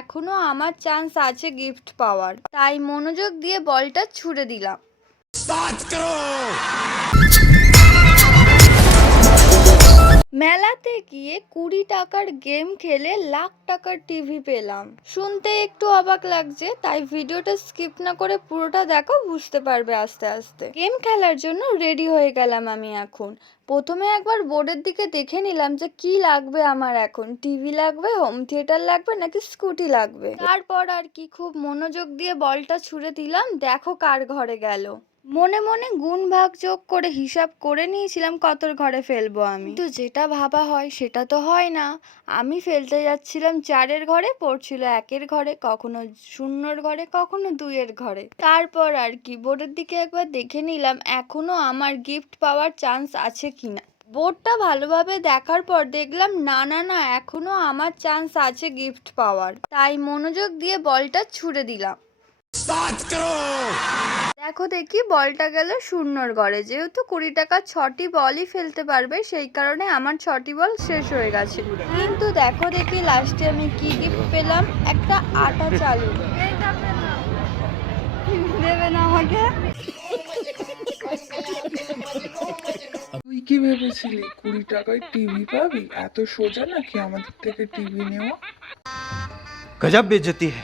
এখনো আমার চান্স আছে গিফট পাওয়ার, তাই মনোযোগ দিয়ে বলটা ছুড়ে দিলাম। মেলাতে গিয়ে 20 টাকার গেম খেলে লাখ টাকার টিভি পেলাম। শুনতে একটু অবাক লাগছে, তাই ভিডিওটা স্কিপ না করে পুরোটা দেখো, বুঝতে পারবে আস্তে আস্তে। গেম খেলার জন্য রেডি হয়ে গেলাম আমি এখন। প্রথমে একবার বোর্ডের দিকে দেখে নিলাম যে কি লাগবে আমার এখন, টিভি লাগবে, হোম থিয়েটার লাগবে নাকি স্কুটি লাগবে। তারপর আর কি খুব মনোযোগ দিয়ে বলটা ছুড়ে দিলাম, দেখো কার ঘরে গেল। মনে মনে গুণ ভাগ যোগ করে হিসাব করে নিয়েছিলাম কতর ঘরে ফেলবো আমি, তো যেটা ভাবা হয় সেটা তো হয় না। আমি ফেলতে যাচ্ছিলাম 4-এর ঘরে, পড়ছিল 1-এর ঘরে, কখনো 0-র ঘরে, কখনো 2-এর ঘরে। তারপর আর কি বোর্ডের দিকে একবার দেখে নিলাম এখনো আমার গিফট পাওয়ার চান্স আছে কিনা। বোর্ডটা ভালোভাবে দেখার পর দেখলাম না না না, এখনো আমার চান্স আছে গিফট পাওয়ার, তাই মনোযোগ দিয়ে বলটা ছুড়ে দিলাম। দেখো দেখি বলটা গেল 0-র ঘরে। যেহেতু 20 টাকা 6টি বলই ফেলতে পারবে, সেই কারণে আমার 6টি বল শেষ হয়ে গেছে। কিন্তু দেখো দেখি লাস্টে আমি কি গিফট পেলাম, একটা আটা চালু। দেবে না আমাকে? তুই কি ভেবেছিলি 20 টাকায় টিভি পাবি? এত সোজা নাকি আমাদের থেকে টিভি নেওয়া? गजब बेइज्जती है।